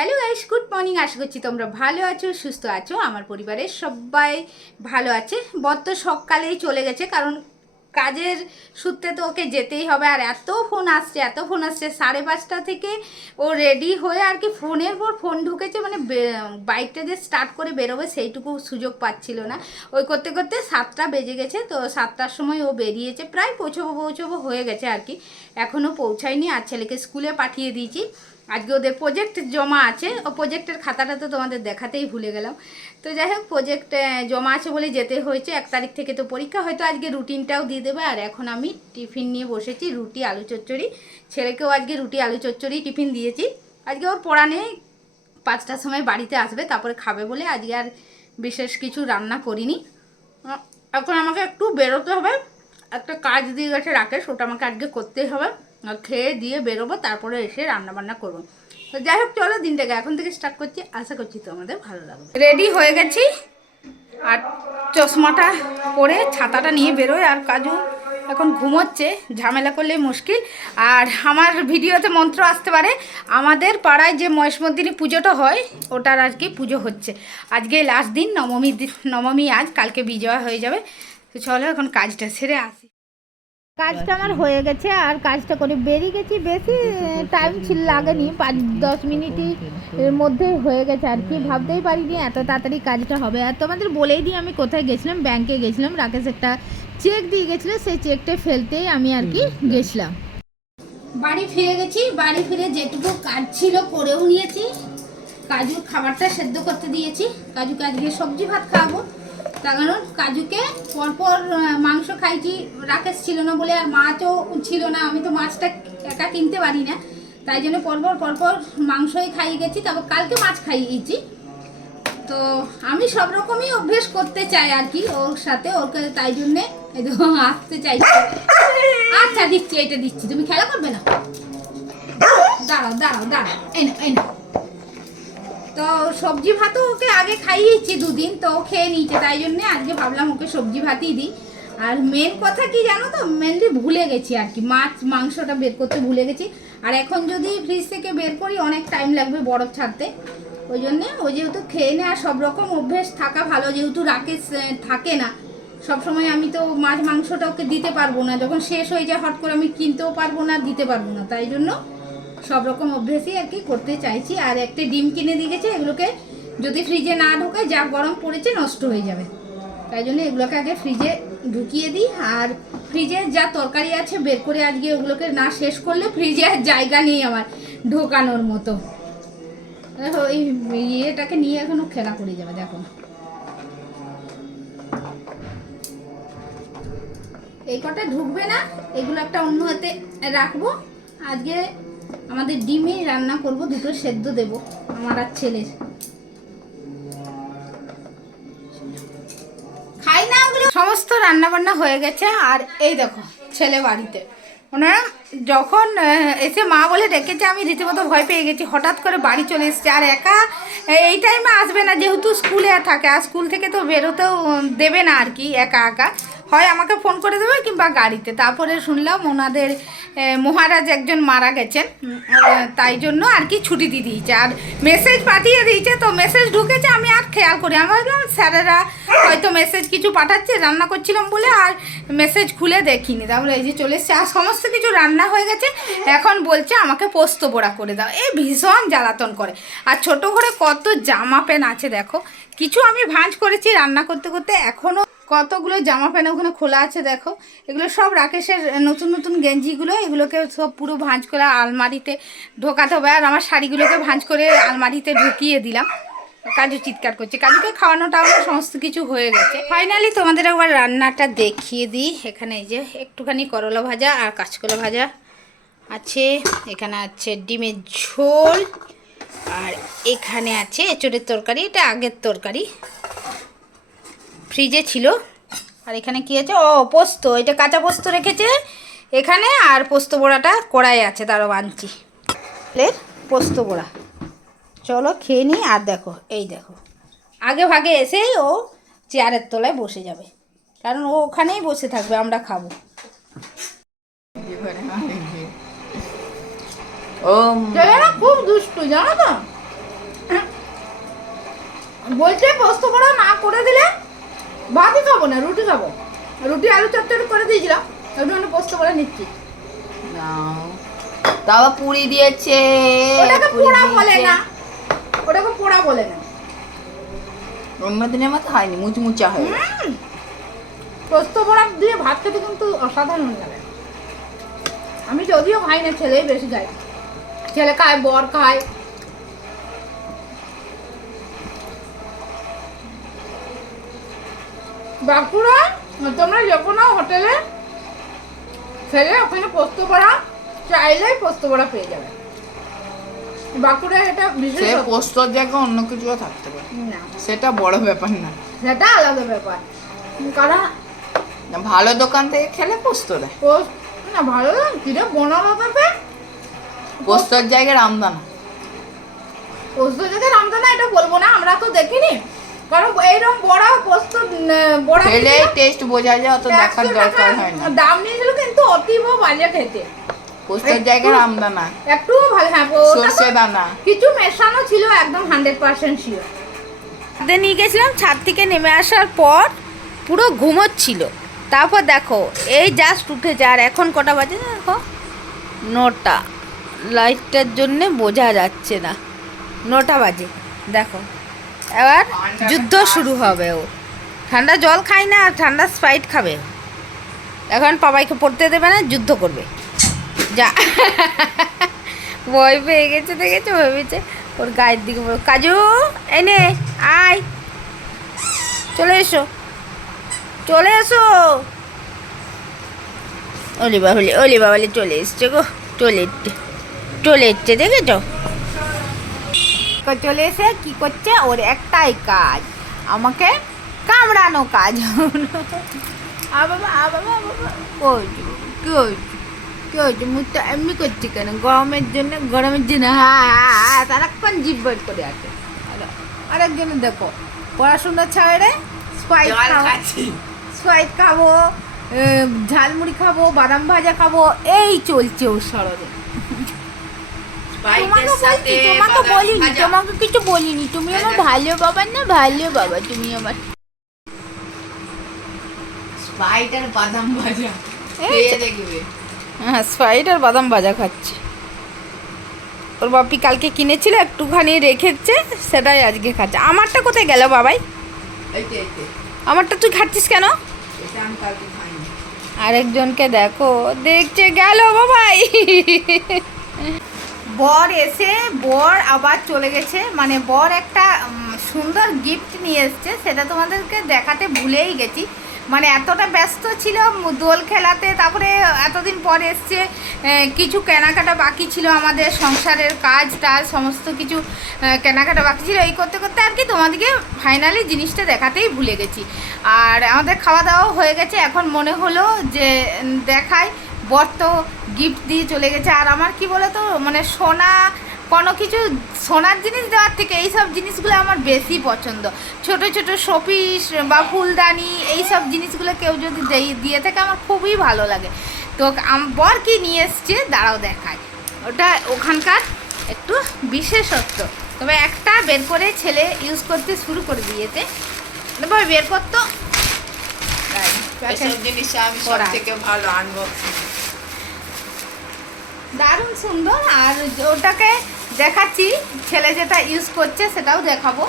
Hello guys, good morning. আশা করছি তোমরা ভালো আছো, সুস্থ আছো। আমার পরিবারের সবাই ভালো আছে। বর তো সকালেই চলে গেছে, কারণ কাজের সূত্রে তো ওকে যেতেই হবে। আর এত ফোন আসছে 5:30 থেকে ও রেডি হয়ে আর কি ফোনের পর ফোন ঢুকেছে, মানে বাইকটা যে স্টার্ট করে বেরোবে সেইটুকু সুযোগ পাচ্ছিল না। ওই করতে করতে 7টা বেজে গেছে। তো 7টার সময় ও বেরিয়েছে, প্রায় পৌঁছবো হয়ে গেছে আর কি, এখনও পৌঁছায়নি। আর ছেলেকে স্কুলে পাঠিয়ে দিয়েছি। আজকে ওদের প্রজেক্ট জমা আছে, ও প্রজেক্টের খাতাটা তো তোমাদের দেখাতেই ভুলে গেলাম। তো যাই হোক, প্রজেক্ট জমা আছে বলে যেতে হয়েছে। 1 তারিখ থেকে তো পরীক্ষা, হয়তো আজকে রুটিনটাও দিয়ে দেবে। আর এখন আমি টিফিন নিয়ে বসেছি, রুটি আলু চচ্চড়ি। ছেলেকেও আজকে রুটি আলু চচ্চড়ি টিফিন দিয়েছি। আজকে ওর পড়া নেই, 5টার সময় বাড়িতে আসবে, তারপরে খাবে বলে আজকে আর বিশেষ কিছু রান্না করিনি। এখন আমাকে একটু বেরোতে হবে, একটা কাজ দিয়ে গেছে রাকেশ, ওটা আমাকে আজকে করতেই হবে। আর খেয়ে দিয়ে বেরোবো, তারপরে এসে রান্না বান্না করবো। তো যাই হোক, চলো দিনটাকে এখন থেকে স্টার্ট করছি। আশা করছি তোমাদের ভালো লাগবে। রেডি হয়ে গেছি, আর চশমাটা পরে ছাতাটা নিয়ে বেরোয়। আর কাজু এখন ঘুমোচ্ছে, ঝামেলা করলে মুশকিল। আর আমার ভিডিওতে মন্ত্র আসতে পারে, আমাদের পাড়ায় যে মহেশমর্দিনী পুজোটা হয় ওটার আজকে পুজো হচ্ছে। আজকে লাস্ট দিন, নবমী আজ, কালকে বিজয়া হয়ে যাবে। তো চলো এখন কাজটা সেরে আসি। কাজটা আমার হয়ে গেছে, আর কাজটা করে বেরিয়ে গেছি। বেশি টাইম লাগেনি, 5-10 মিনিটই এর মধ্যে হয়ে গেছে আর কি। ভাবতেই পারিনি এত তাড়াতাড়ি কাজটা হবে। আর তোমাদের বলেই দিই আমি কোথায় গেছিলাম। ব্যাংকে গেছিলাম, রাকেশ একটা চেক দিয়ে গেছিলো, সেই চেকটা ফেলতেই আমি আর কি গেছিলাম। বাড়ি ফিরে গেছি, বাড়ি ফিরে যেটুকু কাজ ছিল করেও নিয়েছি। কাজুর খাবারটা সেদ্ধ করতে দিয়েছি। কাজুকে আজকে সবজি ভাত খাওয়াবো, তার কারণ কাজুকে পরপর মাংস খাইছি, রাকেশ ছিল না বলে। আর মাছও ছিল না, আমি তো মাছটা একা কিনতে পারি না, তাই জন্য পরপর মাংসই খাইয়ে গেছি। তারপর কালকে মাছ খাইয়েছি। তো আমি সব রকমই অভ্যেস করতে চাই আর কি ওর সাথে, ওকে তাই জন্যে আসতে চাইছি। আচ্ছা দিচ্ছি, এটা দিচ্ছি, তুমি খেলা করবে না? দাঁড়াও, এই না। তো সবজি ভাতও ওকে আগে খাইয়েছি 2 দিন, তো ও খেয়ে নিয়েছে, তাই জন্যে আজকে ভাবলাম ওকে সবজি ভাতই দিই। আর মেন কথা কি জানো তো, মেনলি ভুলে গেছি আর কি, মাংসটা বের করতে ভুলে গেছি। আর এখন যদি ফ্রিজ থেকে বের করি অনেক টাইম লাগবে বরফ ছাড়তে, ওই জন্যে ও যেহেতু খেয়ে নেয়। আর সব রকম অভ্যেস থাকা ভালো, যেহেতু রাকেশ থাকে না সবসময়, আমি তো মাংসটা ওকে দিতে পারবো না। যখন শেষ হয়ে যায় হট করে, আমি কিনতেও পারবো না, দিতে পারবো না, তাই জন্য সব রকম অভ্যেসই আর কি করতে চাইছি। আর একটা ডিম কিনে দিয়ে গেছে, এগুলোকে যদি ফ্রিজে না ঢোকায়, যা গরম পড়েছে নষ্ট হয়ে যাবে, তাই জন্য এগুলোকে আগে ফ্রিজে ঢুকিয়ে দিই। আর ফ্রিজে যা তরকারি আছে বের করে আজকে ওগুলোকে না শেষ করলে ফ্রিজে আর জায়গা নেই আমার ঢোকানোর মতো। ওই ইয়েটাকে নিয়ে এখনো খেলা করে যাবে। দেখো এই কটা ঢুকবে না, এগুলো একটা অন্য হাতে রাখবো। আজকে আমাদের ডিমে রান্না করব, 2টো সেদ্ধ দেব আমার আর ছেলের। খাই না ওগুলো। সমস্ত রান্না বান্না হয়ে গেছে। আর এই দেখো ছেলে বাড়িতে, ওনারা যখন এসে মা বলে ডেকেছে, আমি রীতিমতো ভয় পেয়ে গেছি। হঠাৎ করে বাড়ি চলে এসেছে, আর একা এই টাইমে আসবে না, যেহেতু স্কুলে থাকে। আর স্কুল থেকে তো বেরোতেও দেবে না আর কি একা একা, হয় আমাকে ফোন করে দেবে কিংবা গাড়িতে। তারপরে শুনলাম ওনাদের মহারাজ একজন মারা গেছেন, তাই জন্য আর কি ছুটি দিয়ে দিয়েছে। আর মেসেজ পাঠিয়ে দিয়েছে, তো মেসেজ ঢুকেছে, আমি আর খেয়াল করি। আমি ভাবলাম স্যারেরা হয়তো মেসেজ কিছু পাঠাচ্ছে, রান্না করছিলাম বলে আর মেসেজ খুলে দেখিনি। তারপরে এই যে চলে এসছে, আর সমস্ত কিছু রান্না হয়ে গেছে। এখন বলছে আমাকে পোস্ত বড়া করে দাও, এই ভীষণ জ্বালাতন করে। আর ছোটো ঘরে কত জামা প্যান্ট আছে দেখো, কিছু আমি ভাঁজ করেছি রান্না করতে করতে, এখনও কতগুলো জামা প্যান্ট ওখানে খোলা আছে দেখো। এগুলো সব রাকেশের নতুন গেঞ্জিগুলো, এগুলোকে সব পুরো ভাঁজ করে আলমারিতে ঢোকাতে হবে। আর আমার শাড়িগুলোকে ভাঁজ করে আলমারিতে ঢুকিয়ে দিলাম। কাজু চিৎকার করছে, কাজুকে খাওয়ানোটা আমার সমস্ত কিছু হয়ে গেছে। ফাইনালি তোমাদের একবার রান্নাটা দেখিয়ে দিই। এখানে এই যে একটুখানি করলা ভাজা আর কাঁচকলা ভাজা আছে, এখানে আছে ডিমের ঝোল, আর এখানে আছে এঁচোড়ের তরকারি, এটা আগের তরকারি ফ্রিজে ছিল। আর এখানে কি আছে, ও পোস্ত, এটা কাঁচা পোস্ত রেখেছে এখানে। আর পোস্ত বড়াটা কড়াই আছে, তারও আনছি পোস্ত বড়া। চলো খেয়ে নিই। আর দেখো এই দেখো, আগে ভাগে এসেই ও চেয়ারের তলায় বসে যাবে, কারণ ও ওখানেই বসে থাকবে, আমরা খাবো। খুব দুষ্টু জানো তো, বলছে পোস্ত বড়া না করে দিলে ভাতই খাবো না, রুটি খাবো। রুটি আলু চচ্চড়ি করে দিয়েছিলাম, ওই জন্য পোস্ত বড়া নিচ্ছি। তাও পুরি দিয়েছে। ওটাকে পোড়া বলে না, ওটাকে পোড়া বলে না। অন্য দিনের মতো হয়নি, মুচমুচা হয়। পোস্ত বড়া দিয়ে ভাত খেতে কিন্তু অসাধারণ লাগে। আমি যদিও খাই না, ছেলেই বেশি খায়। ছেলে খায়, বর খায়। বাঁকুড়া তোমরা যে কোনো হোটেলে খেলে ওখানে পোস্ত বড়া চাইলেই পোস্ত বড়া পেয়ে যাবে। বাঁকুড়া এটা বিশেষ, পোস্তর জায়গায় অন্য কিছুও থাকতে পারে না, সেটা বড় ব্যাপার না, সেটা আলাদা ব্যাপার। কারণ ভালো দোকান থেকে খেলে পোস্ত দেয়। না ভালো কিরে বনালো তাতে পোস্তর জায়গায় রামদানা। পোস্ত যদি রামদানা এটা বলবো না, আমরা তো দেখিনি। কারণ এইরকম বড় পোস্ত বড়া খেলে টেস্ট বোঝা যায়, অত দেখার দরকার হয় না। দাম নিয়েছিল কিন্তু অতীব বাজে খেতে। পোস্তর জায়গায় রামদানা, একটু ভালো, হ্যাঁ সর্ষে দানা কিছু মেশানো ছিল, একদম 100% শিওর। ছাদে নিয়ে গেছিলাম, ছাদ থেকে নেমে আসার পর পুরো ঘুমোচ্ছিল। তারপর দেখো এই জাস্ট উঠেছে, আর এখন কটা বাজে দেখো, 9টা। লাইটটার জন্যে বোঝা যাচ্ছে না, 9টা বাজে। দেখো এবার যুদ্ধ শুরু হবে। ও ঠান্ডা জল খায় না, আর ঠান্ডা স্প্রাইট খাবে। এখন পাপাইকে পড়তে দেবে না, যুদ্ধ করবে। যা ভয় পেয়ে গেছে, দেখেছো, ভেবেছে ওর গায়ের দিকে। কাজু এনে আয়, চলে এসো, চলে এসো। ওলি বাবলি, ওলি বাবলি চলে এসছে গো, চলে এসছে, দেখেছো। চলে এসে কি করছে, ওর একটাই কাজ, আমাকে কামড়ানো কাজ। কি হয়েছে, মুখটা এমনি করছি কেন? গরমের জন্য হ্যাঁ সারাক্ষণ জিভ বের করে আছে। আরেকজনে দেখো পড়াশোনা ছাড়ে স্প্রাইট খাবো, ঝালমুড়ি খাবো, বাদাম ভাজা খাবো, এই চলছে ওর সরলে। তোমাকে কিছু বলিনি, তুমি আমার ভালো বাবা না, ভালো বাবা তুমি আমার। স্প্রাইট আর বাদাম ভাজা দেখবে। হ্যাঁ স্প্রাইট আর বাদাম ভাজা খাচ্ছে। ওর বাপি কালকে কিনেছিল, একটুখানি রেখেছে, সেটাই আজকে খাচ্ছে। আমারটা কোথায় গেল বাবাই? আমারটা তুই খাচ্ছিস কেন? আরেকজনকে দেখো দেখছে, গেল বাবাই। বর এসে বর আবার চলে গেছে, মানে বর একটা সুন্দর গিফট নিয়ে এসছে, সেটা তোমাদেরকে দেখাতে ভুলেই গেছি। মানে এতটা ব্যস্ত ছিল দোল খেলাতে, তারপরে এতদিন পর এসছে, কিছু কেনাকাটা বাকি ছিল, আমাদের সংসারের কাজ টাজ সমস্ত কিছু কেনাকাটা বাকি ছিল। এই করতে করতে আর কি তোমাদেরকে ফাইনালি জিনিসটা দেখাতেই ভুলে গেছি। আর আমাদের খাওয়া দাওয়াও হয়ে গেছে, এখন মনে হলো যে দেখাই। বর তো গিফট দিয়ে চলে গেছে। আর আমার কি বলো তো, মানে সোনা কোনো কিছু, সোনার জিনিস দেওয়ার থেকে এইসব জিনিসগুলো আমার বেশি পছন্দ। ছোট ছোট শোপিস বা ফুলদানি, এইসব জিনিসগুলো কেউ যদি দিয়ে থাকে আমার খুবই ভালো লাগে। তো বর কি নিয়ে এসছে দাঁড়াও দেখায়, ওটা ওখানকার একটু বিশেষত্ব। তবে একটা বের করে ছেলে ইউজ করতে শুরু করে দিয়েছে, এবার বের করতো। দারুণ সুন্দর। আর ওটাকে দেখাচ্ছি, ছেলে যেটা ইউজ করছে সেটাও দেখাবো।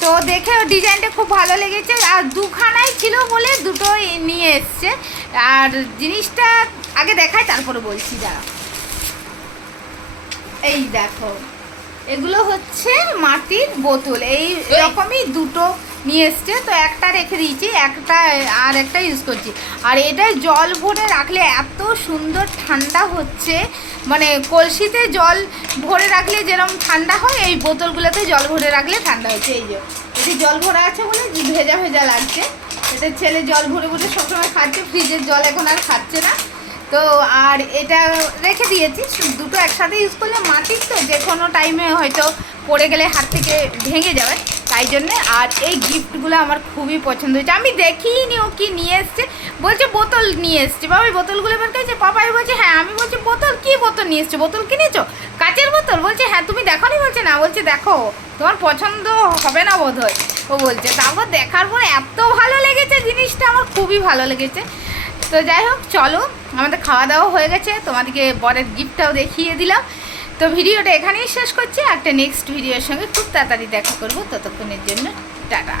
তো দেখে ডিজাইনটা খুব ভালো লেগেছে, আর দুখানাই ছিল বলে দুটোই নিয়ে এসছে। আর জিনিসটা আগে দেখাই তারপরে বলছি। যারা এই দেখো, এগুলো হচ্ছে মাটির বোতল, এই রকমই দুটো নিয়ে এসছে। তো একটা রেখে দিয়েছি, একটা আর একটা ইউজ করছি। আর এটা জল ভরে রাখলে এত সুন্দর ঠান্ডা হচ্ছে, মানে কলসিতে জল ভরে রাখলে যেরকম ঠান্ডা হয়, এই বোতলগুলোতে জল ভরে রাখলে ঠান্ডা হচ্ছে। এই যে এটি জল ভরা আছে বলে ভেজা ভেজা লাগছে। এটা ছেলে জল ভরে ভরে সবসময় খাচ্ছে, ফ্রিজের জল এখন আর খাচ্ছে না। তো আর এটা রেখে দিয়েছি, দুটো একসাথে ইউজ করলে মাটির তো যে কোনো টাইমে হয়তো পড়ে গেলে হাত থেকে ভেঙে যাবে, তাই তাই জন্যে। আর এই গিফটগুলো আমার খুবই পছন্দ হয়েছে, আমি দেখিনি ও কি নিয়ে এসছে। বলছে বোতল নিয়ে এসছে, বাবা এই বোতলগুলো এবার কাছে পাপাই বলছে হ্যাঁ। আমি বলছি বোতল, কি বোতল নিয়ে এসছো, বোতল কিনেছো কাচের বোতল? বলছে হ্যাঁ। তুমি দেখো নি? বলছে না। বলছে দেখো তোমার পছন্দ হবে না বোধ হয়, ও বলছে। তারপর দেখার পর এত ভালো লেগেছে জিনিসটা, আমার খুবই ভালো লেগেছে। তো যাই হোক, চলো আমাদের খাওয়া দাওয়া হয়ে গেছে, তোমাদেরকে বরের গিফটটাও দেখিয়ে দিলাম। তো ভিডিওটা এখানেই শেষ করছি, একটা নেক্সট ভিডিওর সঙ্গে খুব তাড়াতাড়ি দেখা করবো। ততক্ষণের জন্য টাটা।